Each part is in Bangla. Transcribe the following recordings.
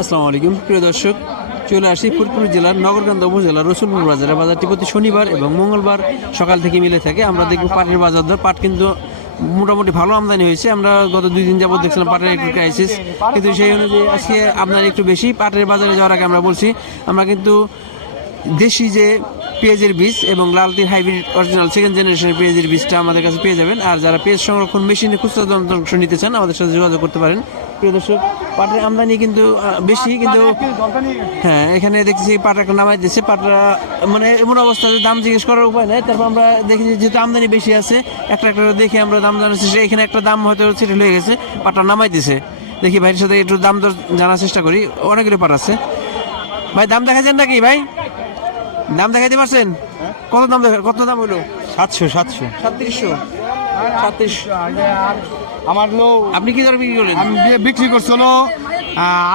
আসসালামু আলাইকুম প্রিয় দর্শক, চলে আসি ফুলপুর জেলার নগরকান্দা উপজেলার রসুলপুর বাজারে। বাজারটি প্রতি শনিবার এবং মঙ্গলবার সকাল থেকে মিলে থাকে। আমরা দেখব পাটের বাজার দর। পাট কিন্তু মোটামুটি ভালো আমদানি হয়েছে। আমরা গত 2 দিন যাবত দেখছিলাম পাটের একটু ক্রাইসিস, কিন্তু সেই অনুযায়ী আজকে আমদানি একটু বেশি। পাটের বাজারে যাওয়ার আগে আমরা বলছি, আমরা কিন্তু দেশি যে পেঁয়াজের বীজ এবং লালতির হাইব্রিড অরিজিনাল সেকেন্ড জেনারেশনের পেঁয়াজের বীজটা আমাদের কাছে পেয়ে যাবেন। আর যারা পেঁয়াজ সংরক্ষণ মেশিনে খুচরা যন্ত্রাংশ নিতে চান, আমাদের সাথে যোগাযোগ করতে পারেন। প্রিয় দর্শক, পাটের আমদানি কিন্তু বেশি, কিন্তু হ্যাঁ, এখানে দেখছি পাট একটা নামাই দিচ্ছে। পাটটা মানে এমন অবস্থা যে দাম জিজ্ঞেস করার উপায় নাই। তারপর আমরা দেখেছি যেহেতু আমদানি বেশি আছে, একটা একটা দেখে আমরা দাম জানাচ্ছি। এখানে একটা দাম হয়তো সেটেল হয়ে গেছে, পাটটা নামাই দিছে। দেখি ভাইয়ের সাথে একটু দাম দর জানার চেষ্টা করি। অনেকগুলো পাট আছে। ভাই দাম দেখাচ্ছেন নাকি? ভাই দাম দেখাইতে পারছেন? কত দাম কত দাম হলো? 700 3700 আমার লো। আপনি কি দরে বিক্রি করলেন? আমি বিক্রি করছিল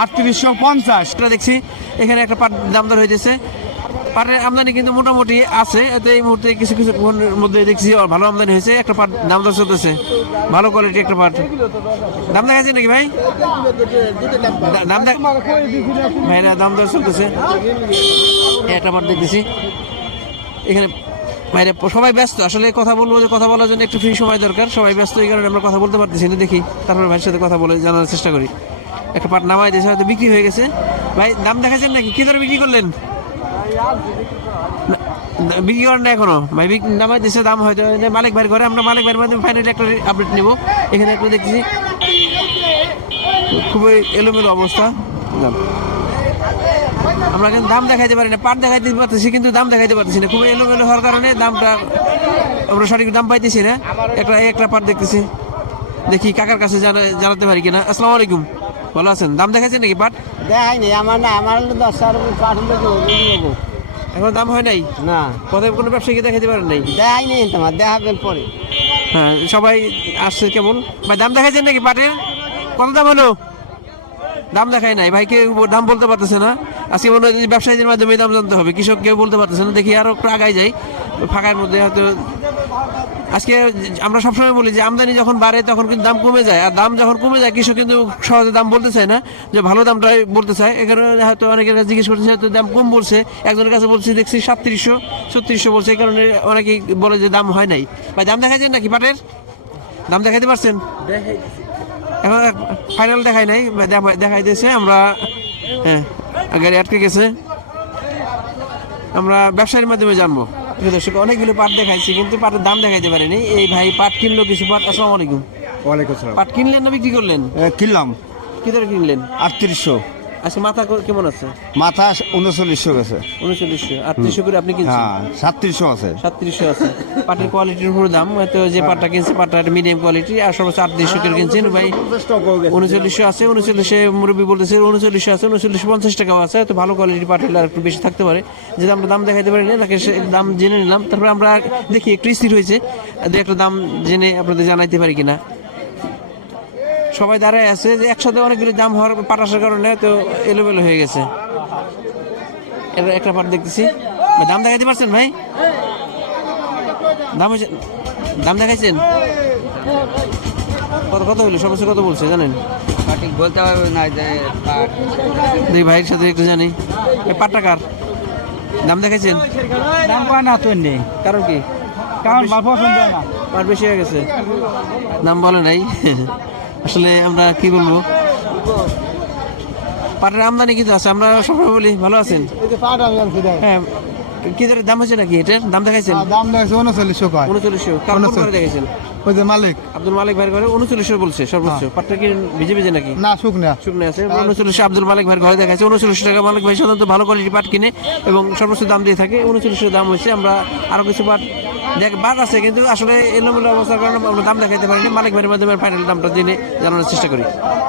3850। দেখছি এখানে একটা পাট দাম দর হয়েছে। পাটের আমদানি কিন্তু মোটামুটি আছে। এতে এই মুহূর্তে কিছু কিছু মধ্যে দেখছি ভালো আমদানি হয়েছে। একটা পাট দাম দর চলতেছে, ভালো কোয়ালিটি একটা পাট। দাম দেখাচ্ছেন নাকি ভাই? দাম ভাইরা দাম দর চলতেছে। একটা পাট দেখতেছি এখানে। বাইরে সবাই ব্যস্ত, আসলে কথা বলবো যে কথা বলার জন্য একটু ফ্রি সময় দরকার। সবাই ব্যস্ত, এই কারণে আমরা কথা বলতে পারতেছি না। দেখি তারপরে ভাইয়ের সাথে কথা বলে জানার চেষ্টা করি। একটা পাট নামাই দিয়েছে, হয়তো বিক্রি হয়ে গেছে। ভাই দাম দেখাচ্ছেন নাকি? কি ধরে বিক্রি করলেন? বিক্রি করেন না এখনো? ভাই নামাই দিয়েছে, দাম হয়তো মালিক ভাইয়ের ঘরে। আমরা মালিক ভাইয়ের মাধ্যমে ফাইনালি একটা আপডেট নিব। এখানে একটা দেখছি খুবই এলোমেলো অবস্থা। আমরা কিন্তু দাম দেখাইতে পারি না, পাট দেখাইতে পারতেছি কিন্তু দাম দেখাইতে পারতেছি না। খুবই এলোমেলো হওয়ার কারণে দামটা আমরা সঠিক দাম পাইতেছি না। একটা পাট দেখতেছি, দেখি কাকার কাছে জানাতে পারি কিনা। আসসালামু আলাইকুম, ভালো আছেন? দাম দেখাইছেন নাকি পাট? দেখাইনি আমার, না আমার 10 পাঠ এখন দাম হয় নাই না। কোথায় কোনো ব্যবসায়ীকে দেখাইতে পারেন নাই? দেখাইনি তোমার, দেখাবেন পরে। হ্যাঁ, সবাই আসছে কেবল। ভাই দাম দেখাইছেন নাকি পাটের? কত দাম হলো? দাম দেখায় নাই, ভাইকে দাম বলতে পারতেছে না। আজকে মনে হয় ব্যবসায়ীদের মাধ্যমে দাম জানতে হবে, কৃষক কেউ বলতে পারতেছে না। দেখি আরো একটু আগায় যাই ফাঁকার মধ্যে। হয়তো আজকে আমরা সবসময় বলি যে আমদানি যখন বাড়ে তখন কিন্তু দাম কমে যায়, আর দাম যখন কমে যায় কৃষক কিন্তু সহজে দাম বলতে চায় না, যে ভালো দামটাই বলতে চায়। এখানে হয়তো অনেকের কাছে জিজ্ঞেস করতেছে, হয়তো দাম কম বলছে। একজনের কাছে বলছি দেখছি 3700-3600 বলছে। এই কারণে অনেকেই বলে যে দাম হয় নাই। ভাই দাম দেখাইছেন নাকি পাটের? দাম দেখাইতে পারছেন? এখন ফাইনাল দেখাই নাই, দেখাই দিয়েছে। আমরা হ্যাঁ, গাড়ি আটকে গেছে, আমরা ব্যবসায়ীর মাধ্যমে জানবো। দর্শক, অনেকগুলো পাট দেখাইছি কিন্তু পাটের দাম দেখাইতে পারিনি। এই ভাই পাট কিনলো কিছু পাট। আসসালামু আলাইকুম। ওয়ালাইকুম আসসালাম। পাট কিনলেন না বিক্রি করলেন? কিনলাম। কি ধরে কিনলেন? 3800। আচ্ছা, মাথা কেমন আছে? মাথা 3900 গেছে। 3900, 3800 করে আপনি কিনছেন? হ্যাঁ, 3700 আছে। 3700 আছে। পাটের কোয়ালিটির উপর দাম। হয়তো যে পাটটা কিনছে পাটটা মিডিয়াম কোয়ালিটি, আর সর্বোচ্চ 3800 করে কিনছেন। ভাই 3900 আছে। 3900 মুরব্বী বলতেছে 3900 আছে। 3950 টাকাও আছে। তো ভালো কোয়ালিটির পাট হলে আর একটু বেশি থাকতে পারে। যেটা আমরা দাম দেখাইতে পারি না, তাকে দাম জেনে নিলাম। তারপরে আমরা দেখি একটু স্থির হয়েছে, একটা দাম জেনে আপনাদের জানাইতে পারি কিনা। সবাই দাঁড়ায় আছে যে একসাথে অনেকগুলো দাম হওয়ার পাট আসার কারণে তো এলোমেলো হয়ে গেছে। একটা পাট দেখতেছি। দাম দেখাইতে পারছেন ভাই? দাম হয়েছে? দাম দেখাইছেন? কত কত হইলো? সর্বোচ্চ কত বলছে জানেন? সঠিক বলতে পারবে না যে পাট। দেখি ভাইয়ের সাথে একটু জানি। এই পাটটা কার? দাম দেখাইছেন? দাম পায় না তো নেই, কারণ কি? কারণ মাল পছন্দ হয় না। পাট বেশি হয়ে গেছে, দাম বলে নাই। আসলে আমরা কি বলবো, পাটের আমদানি কিন্তু আছে। আমরা সবাই বলি ভালো আছেন? হ্যাঁ, কি ধরে দাম হয়েছে নাকি? এটার দাম দেখাইছেন? দাম দেখছে 3900। 3900 কারণ করে দেখাইছেন? ওই যে মালিক আব্দুল মালিক ভাইয়ের ঘরে 3900 বলছে সর্বোচ্চ। পাটটা কি ভিজে ভিজে নাকি? না, শুকনা শুকনো আছে। 3900 আব্দুল মালিক ভাইয়ের ঘরে দেখাচ্ছে। 3900 টাকা মালিক ভাই সাধারণত ভালো কোয়ালিটির পাট কিনে এবং সর্বোচ্চ দাম দিয়ে থাকে। 3900 দাম হয়েছে। আমরা আরো কিছু পাট বাদ আছে, কিন্তু আসলে এলোমেলো অবস্থার কারণে আমরা দাম দেখাইতে পারিনি। মালিক ভাইয়ের মাধ্যমে ফাইনাল দামটা জেনে জানানোর চেষ্টা করি।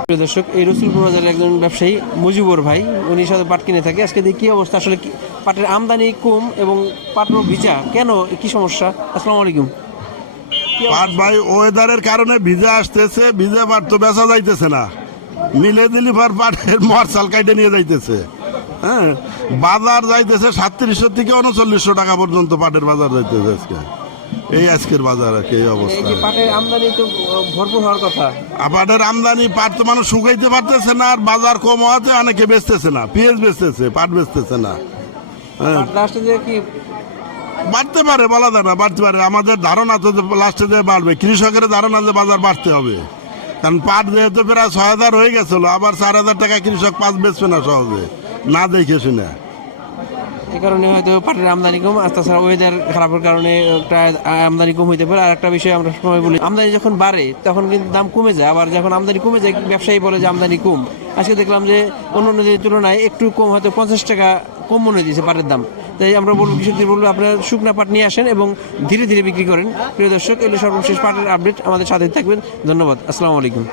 প্রিয় দর্শক, এই রসুলপুর বাজারের একজন ব্যবসায়ী মুজিবুর ভাই, উনি সাথে পাট কিনে থাকে। আজকে দেখি কি অবস্থা, আসলে পাটের আমদানি কম এবং পাটের ভিজা কেন, কি সমস্যা? আসসালামু আলাইকুম। পাট ভাই ওয়েদারের কারণে ভিজে আসতেছে, ভিজে পাট তো বেচা যাইতেছে না। মিলে দিলি পর পাটের মরচাল কাইটে নিয়ে যাইতেছে। হ্যাঁ, বাজার যাইতেছে 3700 থেকে 3900 টাকা পর্যন্ত পাটের বাজার যাইতেছে আজকে। এই আজকের বাজার আর কি, এই এই অবস্থা। যে পাটের আমদানি তো ভরপুর হওয়ার কথা, পাটের আমদানি, পাট তো মানুষ শুকাইতে পারতেছে না, আর বাজার কম হওয়াতে অনেকে বেচতেছে না, পেঁয়াজ বেচতেছে, পাট বেচতেছে না। হ্যাঁ, পাট লাস্টে যে কি বাড়তে পারে, বলা যায় না, বাড়তে পারে। আমাদের ধারণা তো লাস্টে যে বাড়বে, কৃষকের ধারণা যে বাজার বাড়তে হবে, কারণ পাট যেহেতু প্রায় 6,000 হয়ে গেছিল, আবার 4,000 টাকা কৃষক পাঁচ বেচবে না সহজে, না দেখে শুনে। এই কারণে হয়তো পাটের আমদানি কম, আর তাছাড়া ওয়েদার খারাপের কারণে একটা আমদানি কম হইতে পারে। আর একটা বিষয় আমরা সময় বলি, আমদানি যখন বাড়ে তখন কিন্তু দাম কমে যায়, আবার যখন আমদানি কমে যায় ব্যবসায়ী বলে যে আমদানি কম। আজকে দেখলাম যে অন্য নদীর তুলনায় একটু কম, হয়তো 50 টাকা কম মনে দিয়েছে পাটের দাম। তাই আমরা বলবো, কৃষকদের বলবো আপনারা শুকনা পাট নিয়ে আসেন এবং ধীরে ধীরে বিক্রি করেন। প্রিয় দর্শক, এগুলো সর্বশেষ পাটের আপডেট, আমাদের সাথে থাকবেন। ধন্যবাদ, আসসালামু আলাইকুম।